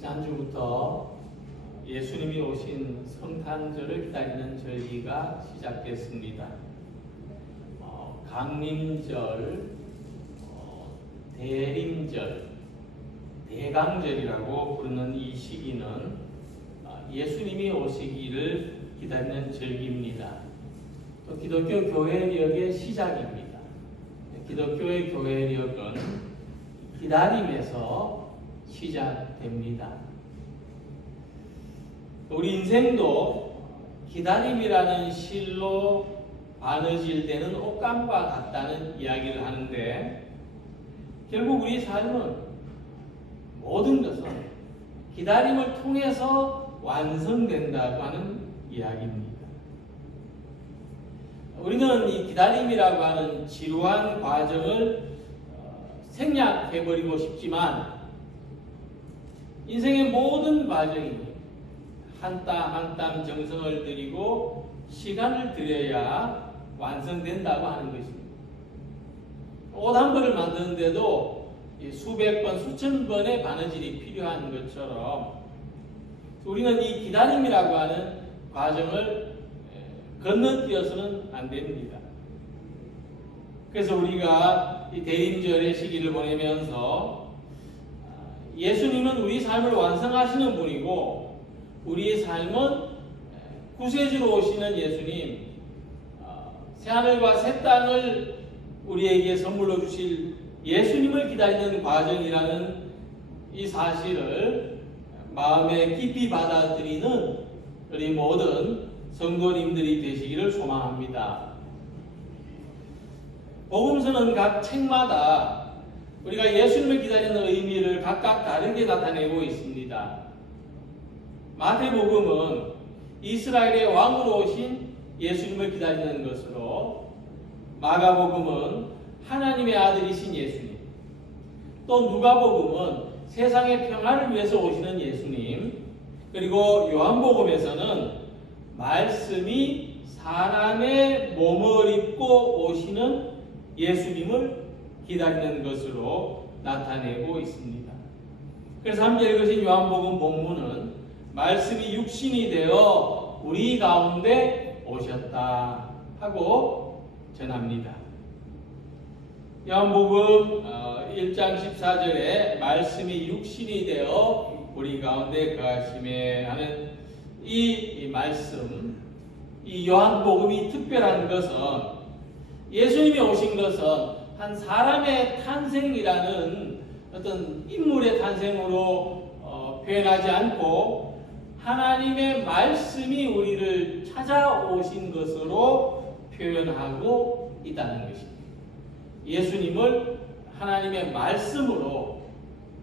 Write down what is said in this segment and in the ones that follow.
지난주부터 예수님이 오신 성탄절을 기다리는 절기가 시작됐습니다. 강림절, 대림절, 대강절이라고 부르는 이 시기는 예수님이 오시기를 기다리는 절기입니다. 또 기독교 교회력의 시작입니다. 기독교의 교회력은 기다림에서 시작됩니다. 우리 인생도 기다림이라는 실로 바느질되는 옷감과 같다는 이야기를 하는데, 결국 우리 삶은 모든 것은 기다림을 통해서 완성된다고 하는 이야기입니다. 우리는 이 기다림이라고 하는 지루한 과정을 생략해버리고 싶지만, 인생의 모든 과정이 한 땀 한 땀 정성을 들이고 시간을 들여야 완성된다고 하는 것입니다. 옷 한 벌을 만드는데도 수백 번, 수천 번의 바느질이 필요한 것처럼 우리는 이 기다림이라고 하는 과정을 건너뛰어서는 안 됩니다. 그래서 우리가 이 대림절의 시기를 보내면서 예수님은 우리 삶을 완성하시는 분이고, 우리의 삶은 구세주로 오시는 예수님, 새하늘과 새 땅을 우리에게 선물로 주실 예수님을 기다리는 과정이라는 이 사실을 마음에 깊이 받아들이는 우리 모든 성도님들이 되시기를 소망합니다. 복음서는 각 책마다 우리가 예수님을 기다리는 의미를 각각 다르게 나타내고 있습니다. 마태복음은 이스라엘의 왕으로 오신 예수님을 기다리는 것으로, 마가복음은 하나님의 아들이신 예수님, 또 누가복음은 세상의 평화를 위해서 오시는 예수님, 그리고 요한복음에서는 말씀이 사람의 몸을 입고 오시는 예수님을 기다리는 것으로 나타내고 있습니다. 그래서 함께 읽으신 요한복음 본문은 말씀이 육신이 되어 우리 가운데 오셨다 하고 전합니다. 요한복음 1장 14절에 말씀이 육신이 되어 우리 가운데 거하심에 하는 이 말씀, 이 요한복음이 특별한 것은, 예수님이 오신 것은 한 사람의 탄생이라는 어떤 인물의 탄생으로 표현하지 않고 하나님의 말씀이 우리를 찾아오신 것으로 표현하고 있다는 것입니다. 예수님을 하나님의 말씀으로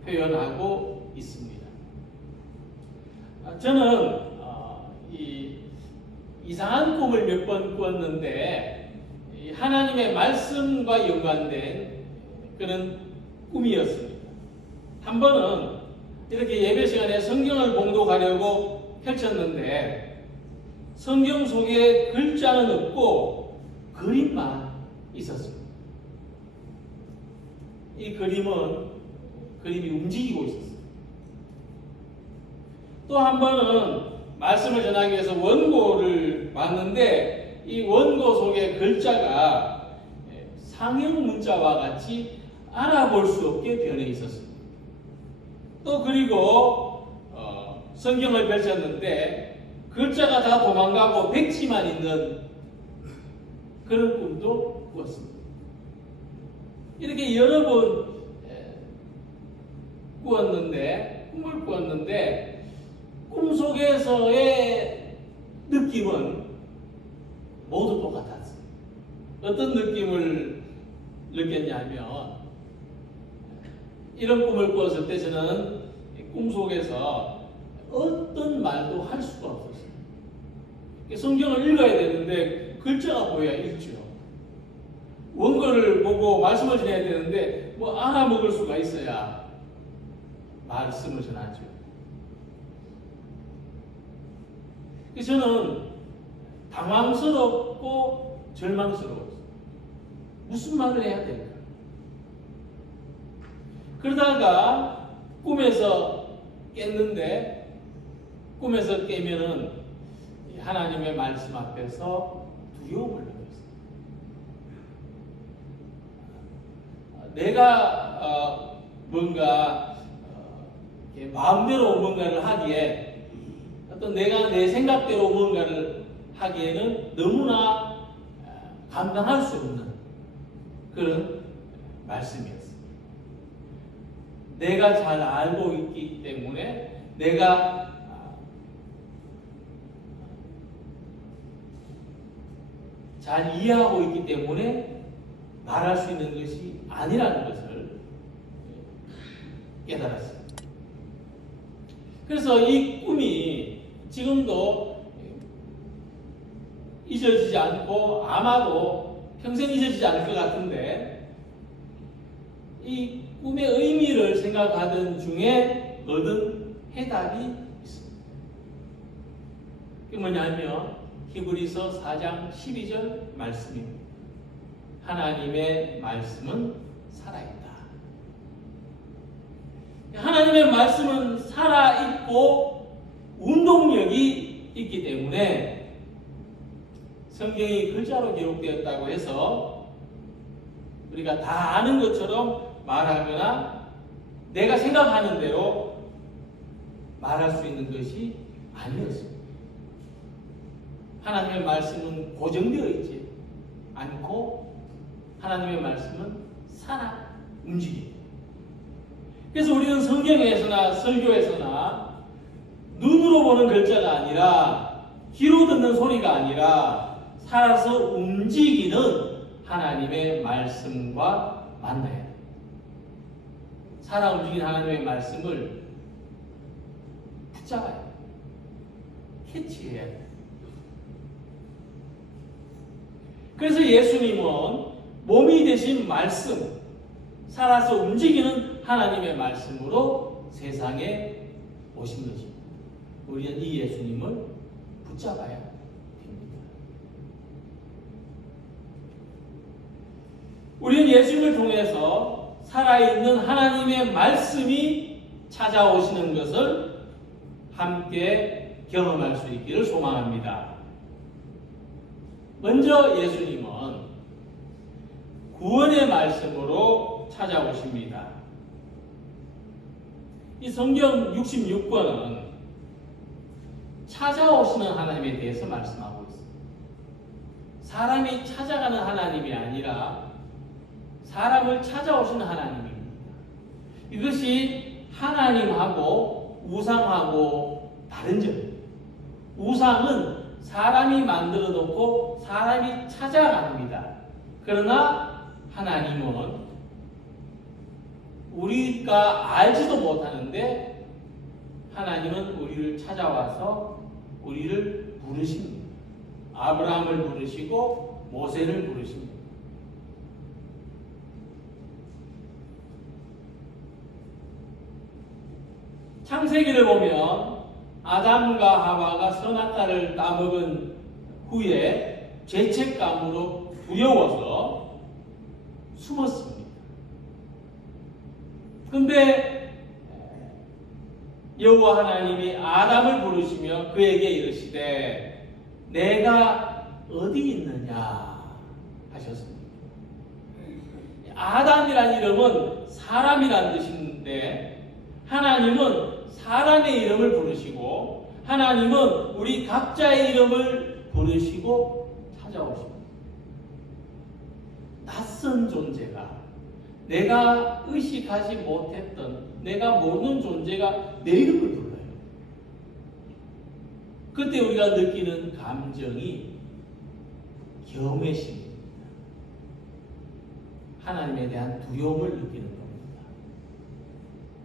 표현하고 있습니다. 저는 이상한 꿈을 몇 번 꾸었는데, 하나님의 말씀과 연관된 그런 꿈이었습니다. 한 번은 이렇게 예배 시간에 성경을 봉독하려고 펼쳤는데, 성경 속에 글자는 없고 그림만 있었습니다. 이 그림이 움직이고 있었어요. 또 한 번은 말씀을 전하기 위해서 원고를 봤는데, 이 원고 속에 글자가 상형 문자와 같이 알아볼 수 없게 변해 있었습니다. 또 그리고 성경을 펼쳤는데 글자가 다 도망가고 백지만 있는 그런 꿈도 꾸었습니다. 이렇게 여러 번 꿈을 꾸었는데 꿈 속에서의 느낌은 모두 똑같았어요. 어떤 느낌을 느꼈냐면, 이런 꿈을 꾸었을 때 저는 꿈속에서 어떤 말도 할 수가 없었어요. 성경을 읽어야 되는데 글자가 보여야 읽죠. 원고를 보고 말씀을 전해야 되는데 알아먹을 수가 있어야 말씀을 전하죠. 그래서 저는 당황스럽고 절망스러웠어요. 무슨 말을 해야 될까? 그러다가 꿈에서 깼는데 꿈에서 깨면은 하나님의 말씀 앞에서 두려움을 느꼈어요. 내가 뭔가 마음대로 뭔가를 하기에 어떤 내가 내 생각대로 뭔가를 하기에는 너무나 감당할 수 없는 그런 말씀이었어요. 내가 잘 알고 있기 때문에 내가 잘 이해하고 있기 때문에 말할 수 있는 것이 아니라는 것을 깨달았어요. 그래서 이 꿈이 지금도 잊어지지 않고 아마도 평생 잊어지지 않을 것 같은데 이 꿈의 의미를 생각하던 중에 얻은 해답이 있습니다. 그게 뭐냐면 히브리서 4장 12절 말씀입니다. 하나님의 말씀은 살아있다. 하나님의 말씀은 살아있고 운동력이 있기 때문에 성경이 글자로 기록되었다고 해서 우리가 다 아는 것처럼 말하거나 내가 생각하는 대로 말할 수 있는 것이 아니었습니다. 하나님의 말씀은 고정되어 있지 않고 하나님의 말씀은 살아 움직입니다. 그래서 우리는 성경에서나 설교에서나 눈으로 보는 글자가 아니라 귀로 듣는 소리가 아니라 살아서 움직이는 하나님의 말씀과 만나야 돼요. 살아 움직이는 하나님의 말씀을 붙잡아야 돼요. 캐치해야 돼요. 그래서 예수님은 몸이 되신 말씀, 살아서 움직이는 하나님의 말씀으로 세상에 오신 것입니다. 우리는 이 예수님을 붙잡아야 됩니다. 우리는 예수님을 통해서 살아있는 하나님의 말씀이 찾아오시는 것을 함께 경험할 수 있기를 소망합니다. 먼저 예수님은 구원의 말씀으로 찾아오십니다. 이 성경 66권은 찾아오시는 하나님에 대해서 말씀하고 있습니다. 사람이 찾아가는 하나님이 아니라 사람을 찾아오시는 하나님입니다. 이것이 하나님하고 우상하고 다른 점입니다. 우상은 사람이 만들어 놓고 사람이 찾아갑니다. 그러나 하나님은 우리가 알지도 못하는데 하나님은 우리를 찾아와서 우리를 부르십니다. 아브라함을 부르시고 모세를 부르십니다. 창세기를 보면 아담과 하와가 선악과를 따먹은 후에 죄책감으로 두려워서 숨었습니다. 그런데 여호와 하나님이 아담을 부르시며 그에게 이르시되 내가 어디 있느냐 하셨습니다. 아담이란 이름은 사람이란 뜻인데 하나님은 사람의 이름을 부르시고 하나님은 우리 각자의 이름을 부르시고 찾아오십니다. 낯선 존재가 내가 의식하지 못했던 내가 모르는 존재가 내 이름을 불러요. 그때 우리가 느끼는 감정이 경외심입니다. 하나님에 대한 두려움을 느끼는 겁니다.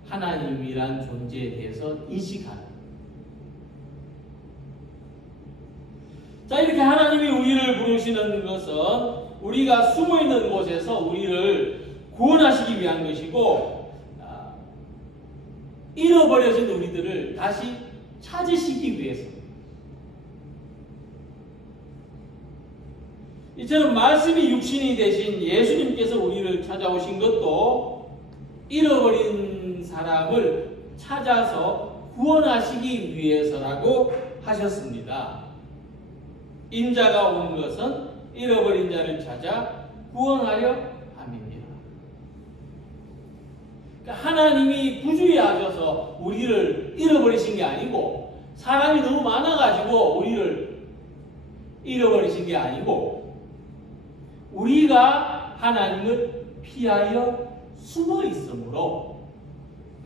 하나님이란 존재에 대해서 인식하는. 자, 이렇게 하나님이 우리를 부르시는 것은 우리가 숨어있는 곳에서 우리를 구원하시기 위한 것이고 잃어버려진 우리들을 다시 찾으시기 위해서입니다. 이처럼 말씀이 육신이 되신 예수님께서 우리를 찾아오신 것도 잃어버린 사람을 찾아서 구원하시기 위해서라고 하셨습니다. 인자가 온 것은 잃어버린 자를 찾아 구원하려 함이니라. 그러니까 하나님이 부주의하셔서 우리를 잃어버리신 게 아니고, 사람이 너무 많아가지고 우리를 잃어버리신 게 아니고, 우리가 하나님을 피하여 숨어 있으므로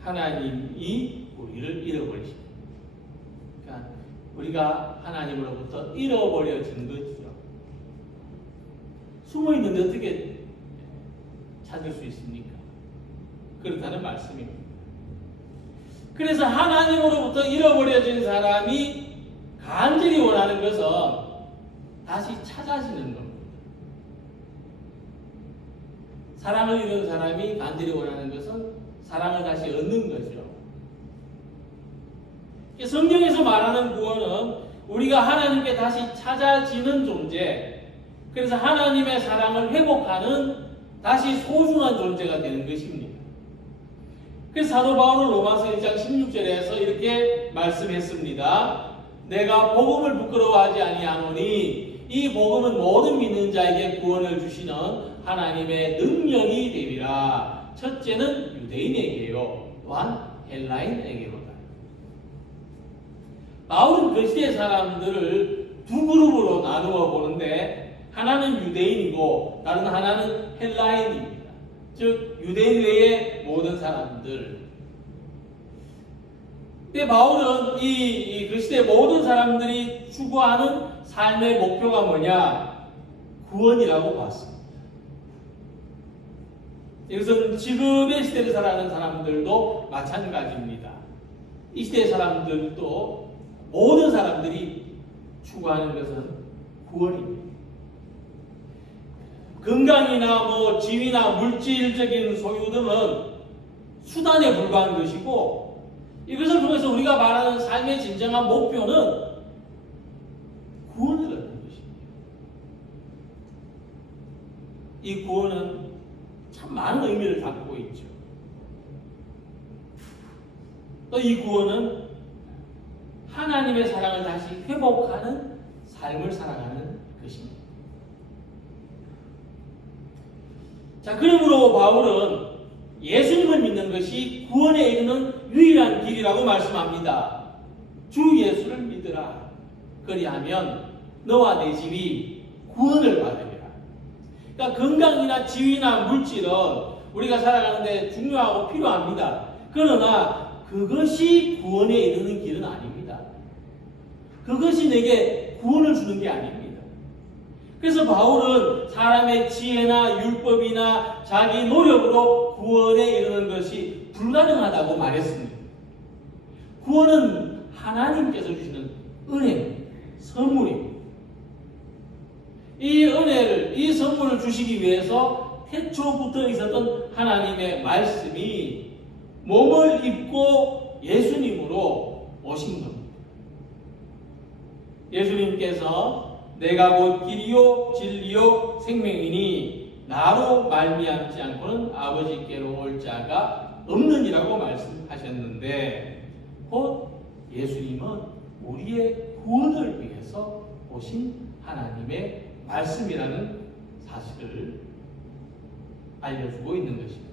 하나님이 우리를 잃어버리십니다. 그러니까 우리가 하나님으로부터 잃어버려진 거죠. 숨어 있는데 어떻게 찾을 수 있습니까? 그렇다는 말씀입니다. 그래서 하나님으로부터 잃어버려진 사람이 간절히 원하는 것은 다시 찾아지는 겁니다. 사랑을 잃은 사람이 간절히 원하는 것은 사랑을 다시 얻는 거죠. 성경에서 말하는 구원은 우리가 하나님께 다시 찾아지는 존재, 그래서 하나님의 사랑을 회복하는 다시 소중한 존재가 되는 것입니다. 그래서 사도 바울은 로마서 1장 16절에서 이렇게 말씀했습니다. 내가 복음을 부끄러워하지 아니하노니 이 복음은 모든 믿는 자에게 구원을 주시는 하나님의 능력이 되리라. 첫째는 유대인에게요, 또한 헬라인에게로다. 바울은 그 시대 사람들을 두 그룹으로 나누어 보는데, 하나는 유대인이고 다른 하나는 헬라인입니다. 즉 유대인 외의 모든 사람들. 근데 바울은 그 시대 모든 사람들이 추구하는 삶의 목표가 뭐냐? 구원이라고 봤습니다. 이것은 지금의 시대를 살아가는 사람들도 마찬가지입니다. 이 시대의 사람들도, 모든 사람들이 추구하는 것은 구원입니다. 건강이나 지위나 물질적인 소유 등은 수단에 불과한 것이고, 이것을 통해서 우리가 말하는 삶의 진정한 목표는 구원을 얻는 것입니다. 이 구원은 참 많은 의미를 담고 있죠. 또 이 구원은 하나님의 사랑을 다시 회복하는 삶을 살아가는 것입니다. 자, 그러므로 바울은 예수님을 믿는 것이 구원에 이르는 유일한 길이라고 말씀합니다. 주 예수를 믿으라. 그리하면 너와 내 집이 구원을 받으리라. 그러니까 건강이나 지위나 물질은 우리가 살아가는데 중요하고 필요합니다. 그러나 그것이 구원에 이르는 길은 아닙니다. 그것이 내게 구원을 주는 게 아닙니다. 그래서 바울은 사람의 지혜나 율법이나 자기 노력으로 구원에 이르는 것이 불가능하다고 말했습니다. 구원은 하나님께서 주시는 은혜입니다. 선물입니다. 이 은혜를, 이 선물을 주시기 위해서 태초부터 있었던 하나님의 말씀이 몸을 입고 예수님으로 오신 겁니다. 예수님께서 내가 곧 길이요 진리요 생명이니 나로 말미암지 않고는 아버지께로 올 자가 없느니라고 말씀하셨는데, 곧 예수님은 우리의 구원을 위해서 오신 하나님의 말씀이라는 사실을 알려주고 있는 것입니다.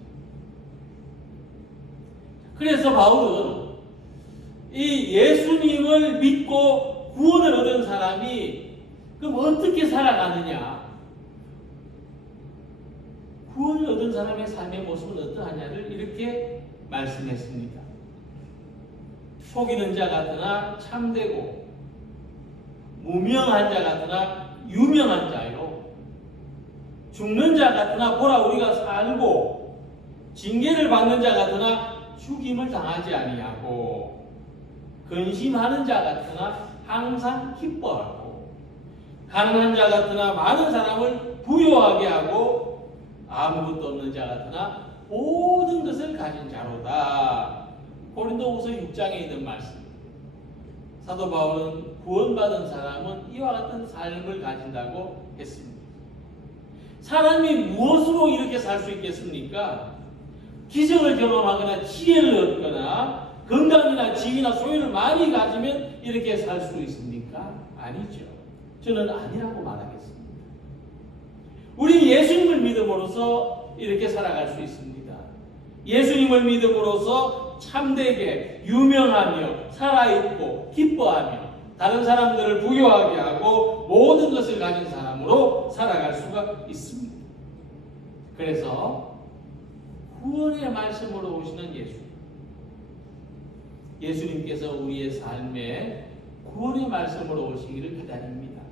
그래서 바울은 이 예수님을 믿고 구원을 얻은 사람이 그럼 어떻게 살아가느냐? 구원을 얻은 사람의 삶의 모습은 어떠하냐를 이렇게 말씀했습니다. 속이는 자 같으나 참되고, 무명한 자 같으나 유명한 자요, 죽는 자 같으나 보라 우리가 살고, 징계를 받는 자 같으나 죽임을 당하지 아니하고, 근심하는 자 같으나 항상 기뻐하고, 가난한 자 같으나 많은 사람을 부유하게 하고, 아무것도 없는 자 같으나 모든 것을 가진 자로다. 고린도후서 6장에 있는 말씀. 사도 바울은 구원받은 사람은 이와 같은 삶을 가진다고 했습니다. 사람이 무엇으로 이렇게 살 수 있겠습니까? 기적을 경험하거나 지혜를 얻거나 건강이나 지위나 소유를 많이 가지면 이렇게 살 수 있습니까? 아니죠. 저는 아니라고 말하겠습니다. 우리 예수님을 믿음으로써 이렇게 살아갈 수 있습니다. 예수님을 믿음으로써 참되게 유명하며 살아있고 기뻐하며 다른 사람들을 부유하게 하고 모든 것을 가진 사람으로 살아갈 수가 있습니다. 그래서 구원의 말씀으로 오시는 예수님께서 우리의 삶에 구원의 말씀으로 오시기를 기다립니다.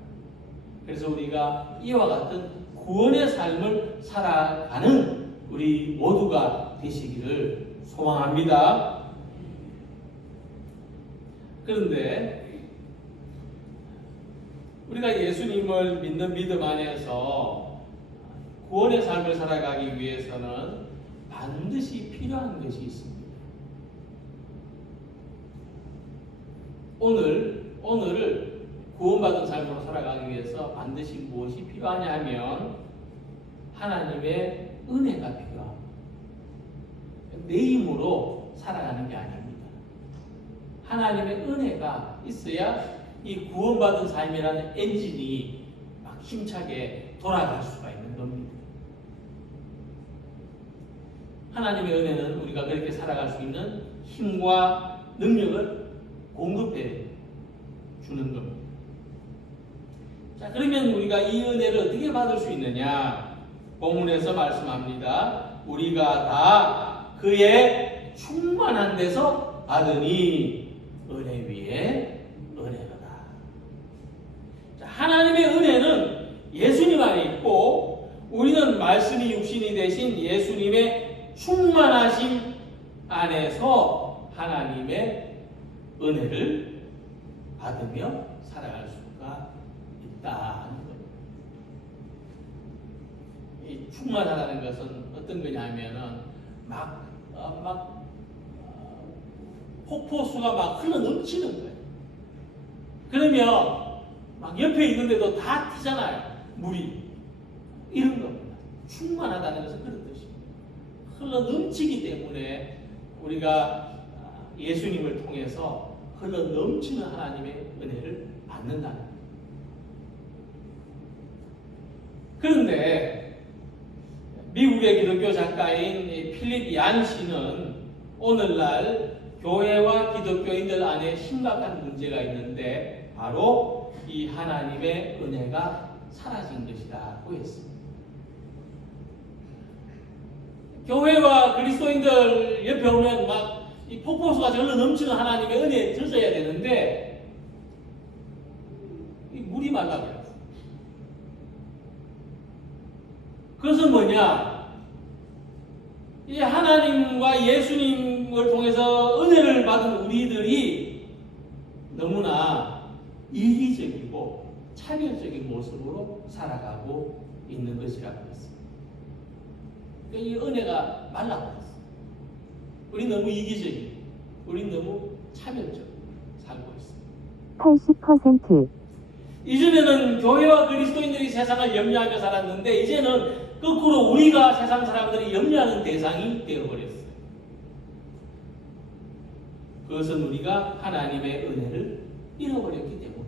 그래서 우리가 이와 같은 구원의 삶을 살아가는 우리 모두가 되시기를 소망합니다. 그런데 우리가 예수님을 믿는 믿음 안에서 구원의 삶을 살아가기 위해서는 반드시 필요한 것이 있습니다. 오늘을 구원받은 삶으로 살아가기 위해서 반드시 무엇이 필요하냐 하면 하나님의 은혜가 필요합니다. 내 힘으로 살아가는 게 아닙니다. 하나님의 은혜가 있어야 이 구원받은 삶이라는 엔진이 막 힘차게 돌아갈 수가 있는 겁니다. 하나님의 은혜는 우리가 그렇게 살아갈 수 있는 힘과 능력을 공급해 주는 겁니다. 자, 그러면 우리가 이 은혜를 어떻게 받을 수 있느냐? 본문에서 말씀합니다. 우리가 다 그의 충만한 데서 받으니 은혜 위에 은혜로다. 자, 하나님의 은혜는 예수님 안에 있고 우리는 말씀이 육신이 되신 예수님의 충만하심 안에서 하나님의 은혜를 받으며 살아갈 수가 있다는 겁니다. 이 충만하다는 것은 어떤 거냐면은 폭포수가 막 흘러 넘치는 거예요. 그러면 막 옆에 있는데도 다 튀잖아요. 물이. 이런 겁니다. 충만하다는 것은 그런 뜻입니다. 흘러 넘치기 때문에 우리가 예수님을 통해서 흘러 넘치는 하나님의 은혜를 받는다는 겁니다. 그런데 미국의 기독교 작가인 필립 얀 씨는 오늘날 교회와 기독교인들 안에 심각한 문제가 있는데 바로 이 하나님의 은혜가 사라진 것이라고 했습니다. 교회와 그리스도인들 옆에 오면 막 이 폭포수가 절로 넘치는 하나님의 은혜에 젖어야 되는데 이 물이 말라버렸어요. 그것은 뭐냐? 이 하나님과 예수님을 통해서 은혜를 받은 우리들이 너무나 이기적이고 차별적인 모습으로 살아가고 있는 것이라고 했습니다. 이 은혜가 말라버렸어요. 우리 너무 이기적이고, 우리 너무 차별적으로 살고 있습니다. 80%. 이전에는 교회와 그리스도인들이 세상을 염려하며 살았는데 이제는 거꾸로 우리가 세상 사람들이 염려하는 대상이 되어버렸어요. 그것은 우리가 하나님의 은혜를 잃어버렸기 때문에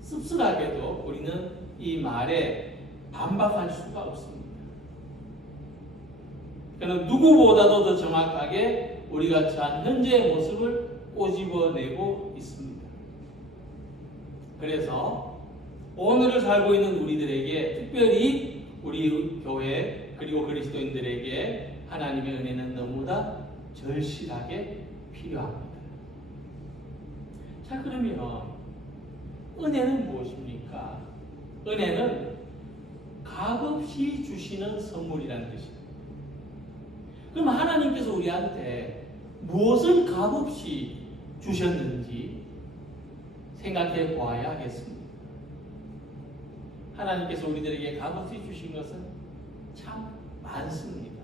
씁쓸하게도 우리는 이 말에 반박할 수가 없습니다. 그는 누구보다도 더 정확하게 우리가 처한 현재의 모습을 꼬집어내고 있습니다. 그래서 오늘을 살고 있는 우리들에게 특별히 우리 교회 그리고 그리스도인들에게 하나님의 은혜는 너무나 절실하게 필요합니다. 자, 그러면 은혜는 무엇입니까? 은혜는 값없이 주시는 선물이라는 것입니다. 그럼 하나님께서 우리한테 무엇을 값없이 주셨는지 생각해 보아야 하겠습니다. 하나님께서 우리들에게 값없이 주신 것은 참 많습니다.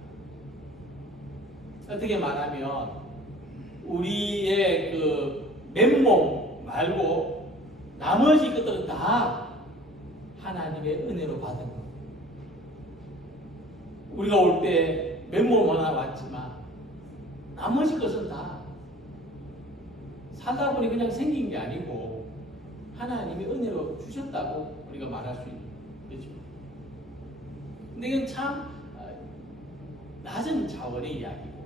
어떻게 말하면 우리의 그 맨몸 말고 나머지 것들은 다 하나님의 은혜로 받은 겁니다. 우리가 올 때 맨몸 하나 왔지만 나머지 것은 다 살다 보니 그냥 생긴 게 아니고 하나님이 은혜로 주셨다고 우리가 말할 수 있는 거죠. 근데 이건 참 낮은 차원의 이야기고,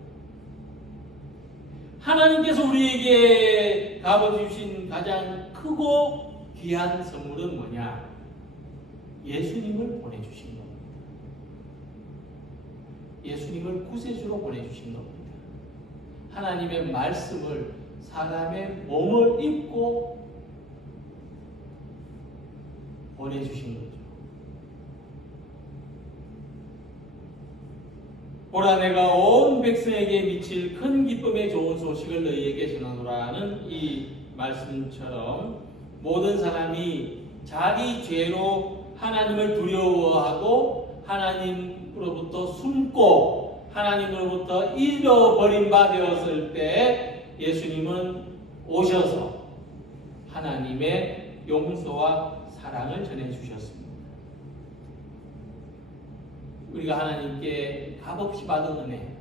하나님께서 우리에게 갚아주신 가장 크고 귀한 선물은 뭐냐? 예수님을 보내주신 겁니다. 예수님을 구세주로 보내주신 겁니다. 하나님의 말씀을 사람의 몸을 입고 보내주신 거죠. 보라, 내가 온 백성에게 미칠 큰 기쁨의 좋은 소식을 너희에게 전하노라는 이 말씀처럼 모든 사람이 자기 죄로 하나님을 두려워하고 하나님으로부터 숨고 하나님으로부터 잃어버린 바 되었을 때 예수님은 오셔서 하나님의 용서와 사랑을 전해주셨습니다. 우리가 하나님께 값없이 받은 은혜,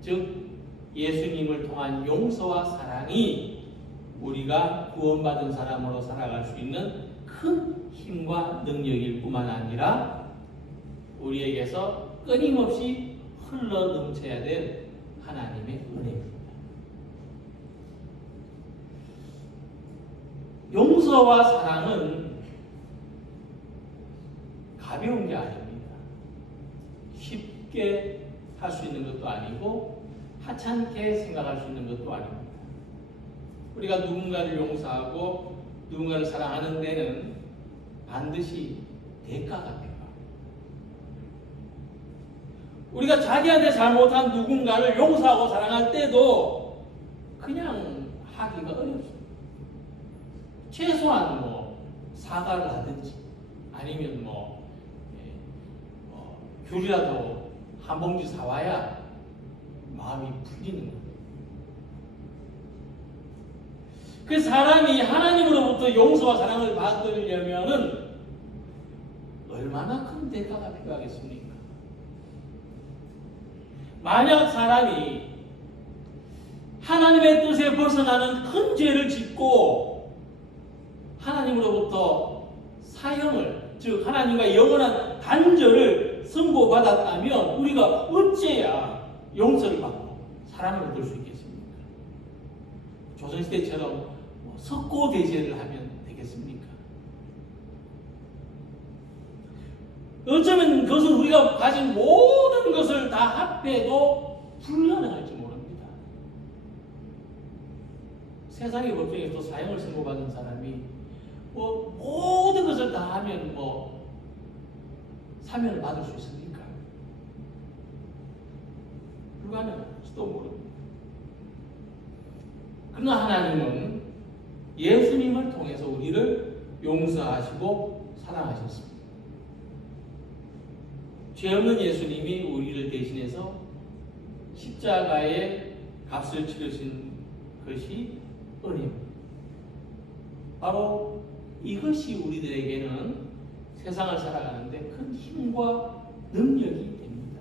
즉 예수님을 통한 용서와 사랑이 우리가 구원받은 사람으로 살아갈 수 있는 큰 힘과 능력일 뿐만 아니라 우리에게서 끊임없이 흘러 넘쳐야 될 하나님의 은혜입니다. 용서와 사랑은 가벼운 게 아닙니다. 쉽게 할 수 있는 것도 아니고 하찮게 생각할 수 있는 것도 아닙니다. 우리가 누군가를 용서하고 누군가를 사랑하는 데는 반드시 대가가 필요합니다. 우리가 자기한테 잘못한 누군가를 용서하고 사랑할 때도 그냥 하기가 어렵습니다. 최소한 사과를 하든지 아니면 귤이라도 한 봉지 사와야 마음이 풀리는 거예요. 그 사람이 하나님으로부터 용서와 사랑을 받으려면은 얼마나 큰 대가가 필요하겠습니까? 만약 사람이 하나님의 뜻에 벗어나는 큰 죄를 짓고 하나님으로부터 사형을, 즉 하나님과 영원한 단절을 선고받았다면 우리가 어째야 용서를 받고 사랑을 얻을 수 있겠습니까? 조선시대처럼 석고대죄를 하면 되겠습니까? 어쩌면 그것은 우리가 가진 모든 것을 다 합해도 불가능할지 모릅니다. 세상의 법정에 또 사형을 선고받은 사람이 모든 것을 다 하면 사면을 받을 수 있습니까? 불가능할지도 모릅니다. 그러나 하나님은 예수님을 통해서 우리를 용서하시고 사랑하셨습니다. 죄 없는 예수님이 우리를 대신해서 십자가의 값을 치르신 것이 은혜입니다. 바로 이것이 우리들에게는 세상을 살아가는데 큰 힘과 능력이 됩니다.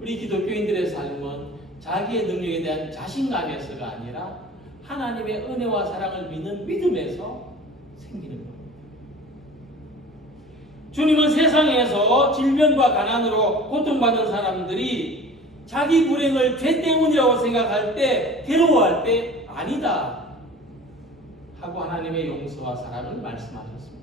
우리 기독교인들의 삶은 자기의 능력에 대한 자신감에서가 아니라 하나님의 은혜와 사랑을 믿는 믿음에서 생기는 겁니다. 주님은 세상에서 질병과 가난으로 고통받는 사람들이 자기 불행을 죄 때문이라고 생각할 때, 괴로워할 때 아니다 하고 하나님의 용서와 사랑을 말씀하셨습니다.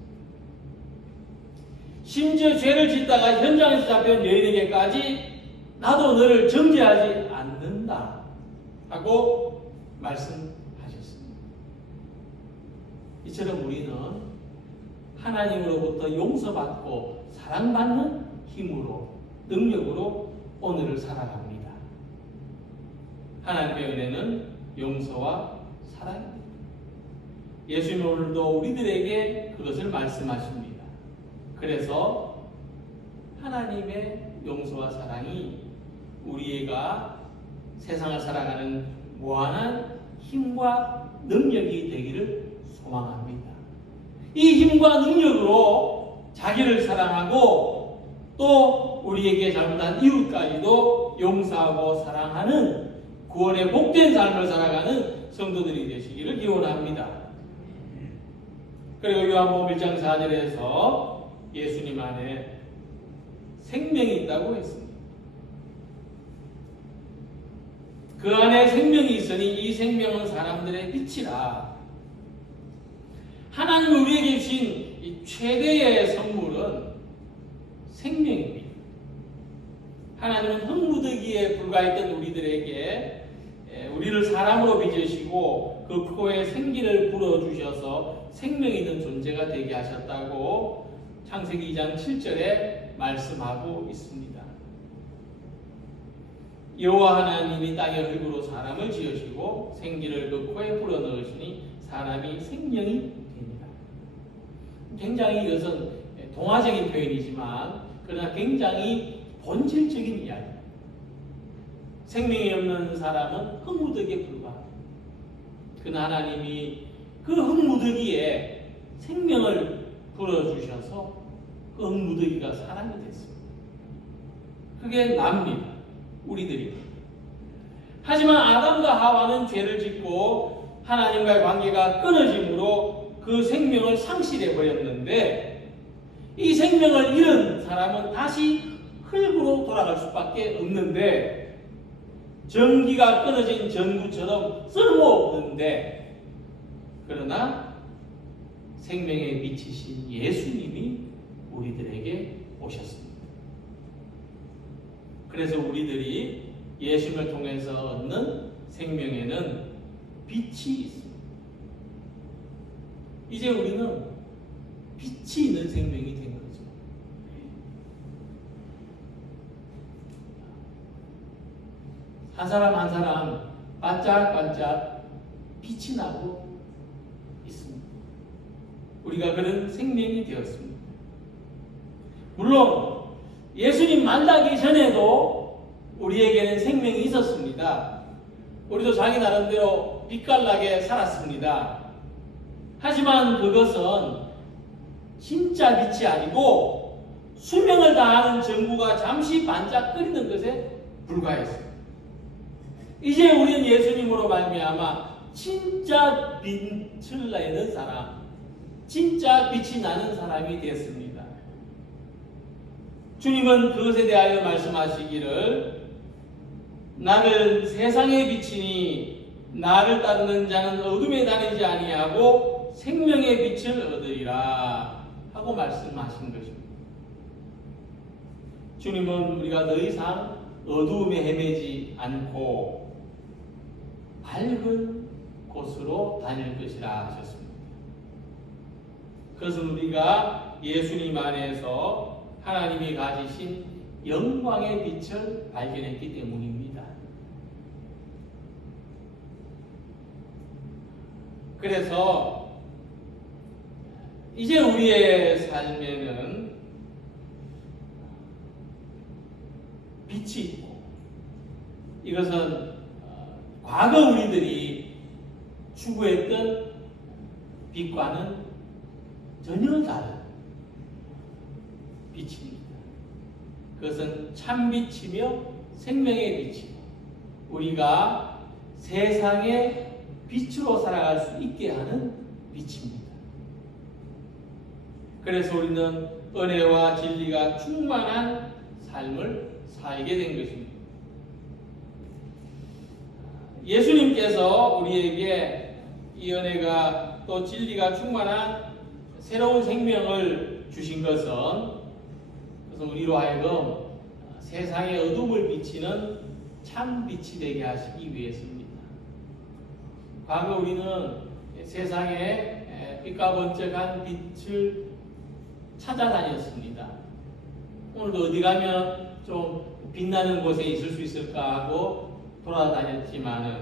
심지어 죄를 짓다가 현장에서 잡혀온 여인에게까지 나도 너를 정죄하지 않는다 하고 말씀하셨습니다. 이처럼 우리는 하나님으로부터 용서받고 사랑받는 힘으로, 능력으로 오늘을 살아갑니다. 하나님의 은혜는 용서와 사랑입니다. 예수님은 오늘도 우리들에게 그것을 말씀하십니다. 그래서 하나님의 용서와 사랑이 우리가 세상을 살아가는 무한한 힘과 능력이 되기를 소망합니다. 이 힘과 능력으로 자기를 사랑하고 또 우리에게 잘못한 이웃까지도 용서하고 사랑하는 구원의 복된 삶을 살아가는 성도들이 되시기를 기원합니다. 그리고 요한복음 1장 4절에서 예수님 안에 생명이 있다고 했습니다. 그 안에 생명이 있으니 이 생명은 사람들의 빛이라. 하나님 우리에게 주신 이 최대의 선물은 생명입니다. 하나님은 흙무더기에 불과했던 우리들에게 우리를 사람으로 빚으시고 그 코에 생기를 불어주셔서 생명 있는 존재가 되게 하셨다고 창세기 2장 7절에 말씀하고 있습니다. 여호와 하나님이 땅의 흙으로 사람을 지으시고 생기를 그 코에 불어넣으시니 사람이 생명이 됩니다. 굉장히 이것은 동화적인 표현이지만 그러나 굉장히 본질적인 이야기입니다. 생명이 없는 사람은 흙무더기에 불과합니다. 그러나 하나님이 그 흙무더기에 생명을 불어주셔서 그 흙무더기가 사람이 됐습니다. 그게 납니다. 우리들이. 하지만 아담과 하와는 죄를 짓고 하나님과의 관계가 끊어짐으로 그 생명을 상실해 버렸는데 이 생명을 잃은 사람은 다시 흙으로 돌아갈 수밖에 없는데 전기가 끊어진 전구처럼 쓸모없는데 그러나 생명의 빛이신 예수님이 우리들에게 오셨습니다. 그래서 우리들이 예수님을 통해서 얻는 생명에는 빛이 있습니다. 이제 우리는 빛이 있는 생명이 된 거죠. 한 사람 한 사람 반짝반짝 빛이 나고 있습니다. 우리가 그런 생명이 되었습니다. 물론 예수님 만나기 전에도 우리에게는 생명이 있었습니다. 우리도 자기 나름대로 빛깔나게 살았습니다. 하지만 그것은 진짜 빛이 아니고 수명을 다하는 전구가 잠시 반짝거리는 것에 불과했습니다. 이제 우리는 예수님으로 말미암아 진짜 빛을 내는 사람, 진짜 빛이 나는 사람이 되었습니다. 주님은 그것에 대하여 말씀하시기를 나는 세상에 비치니 나를 따르는 자는 어둠에 다니지 아니하고 생명의 빛을 얻으리라 하고 말씀하신 것입니다. 주님은 우리가 더 이상 어두움에 헤매지 않고 밝은 곳으로 다닐 것이라 하셨습니다. 그것은 우리가 예수님 안에서 하나님이 가지신 영광의 빛을 발견했기 때문입니다. 그래서 이제 우리의 삶에는 빛이 있고 이것은 과거 우리들이 추구했던 빛과는 전혀 다른 빛입니다. 그것은 참빛이며 생명의 빛이고 우리가 세상의 빛으로 살아갈 수 있게 하는 빛입니다. 그래서 우리는 은혜와 진리가 충만한 삶을 살게 된 것입니다. 예수님께서 우리에게 이 은혜가 또 진리가 충만한 새로운 생명을 주신 것은 그래서 우리로 하여금 세상의 어둠을 비치는 참 빛이 되게 하시기 위해서입니다. 과거 우리는 세상에 빛과 번쩍한 빛을 찾아다녔습니다. 오늘도 어디 가면 좀 빛나는 곳에 있을 수 있을까 하고 돌아다녔지만은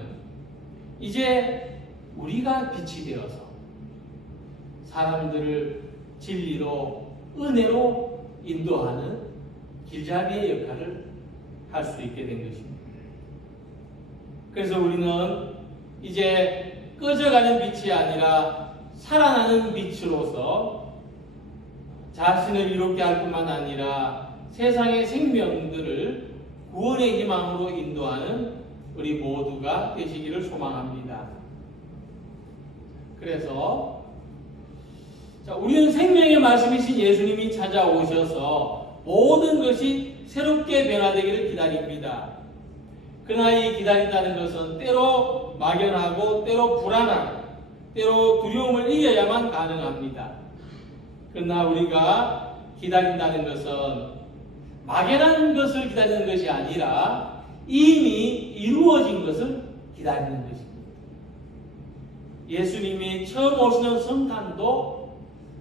이제 우리가 빛이 되어서 사람들을 진리로 은혜로 인도하는 길잡이의 역할을 할 수 있게 된 것입니다. 그래서 우리는 이제 꺼져가는 빛이 아니라 살아나는 빛으로서 자신을 이롭게 할 뿐만 아니라 세상의 생명들을 구원의 희망으로 인도하는 우리 모두가 되시기를 소망합니다. 그래서 우리는 생명의 말씀이신 예수님이 찾아오셔서 모든 것이 새롭게 변화되기를 기다립니다. 그러나 이 기다린다는 것은 때로 막연하고 때로 불안하고 때로 두려움을 이겨야만 가능합니다. 그러나 우리가 기다린다는 것은 막연한 것을 기다리는 것이 아니라 이미 이루어진 것을 기다리는 것입니다. 예수님이 처음 오시는 성탄도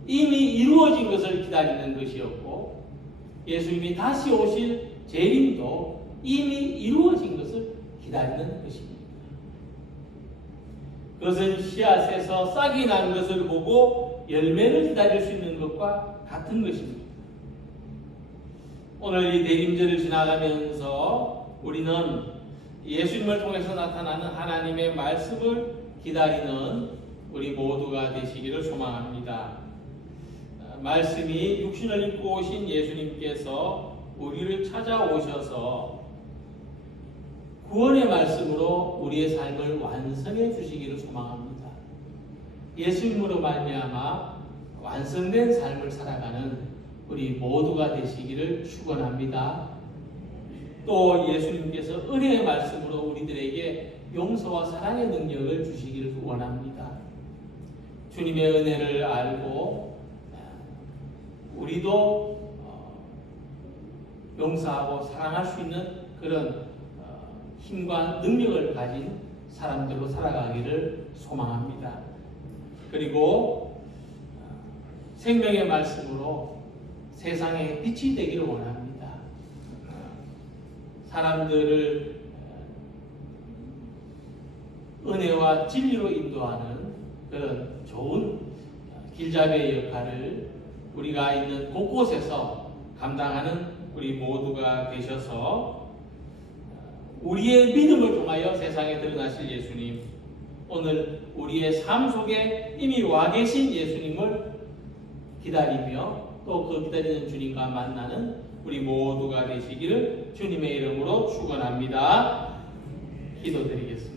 이미 이루어진 것을 기다리는 것이었고, 예수님이 다시 오실 재림도 이미 이루어진 것을 기다리는 것입니다. 그것은 씨앗에서 싹이 난 것을 보고 열매를 기다릴 수 있는 것과 같은 것입니다. 오늘 이 대림절을 지나가면서 우리는 예수님을 통해서 나타나는 하나님의 말씀을 기다리는 우리 모두가 되시기를 소망합니다. 말씀이 육신을 입고 오신 예수님께서 우리를 찾아오셔서 구원의 말씀으로 우리의 삶을 완성해 주시기를 소망합니다. 예수님으로 말미암아 완성된 삶을 살아가는 우리 모두가 되시기를 축원합니다. 또 예수님께서 은혜의 말씀으로 우리들에게 용서와 사랑의 능력을 주시기를 원합니다. 주님의 은혜를 알고 우리도 용서하고 사랑할 수 있는 그런 힘과 능력을 가진 사람들로 살아가기를 소망합니다. 그리고 생명의 말씀으로 세상에 빛이 되기를 원합니다. 사람들을 은혜와 진리로 인도하는 그런 좋은 길잡이의 역할을 우리가 있는 곳곳에서 감당하는 우리 모두가 되셔서 우리의 믿음을 통하여 세상에 드러나실 예수님, 오늘 우리의 삶 속에 이미 와 계신 예수님을 기다리며 또 그 기다리는 주님과 만나는 우리 모두가 되시기를 주님의 이름으로 축원합니다. 기도드리겠습니다.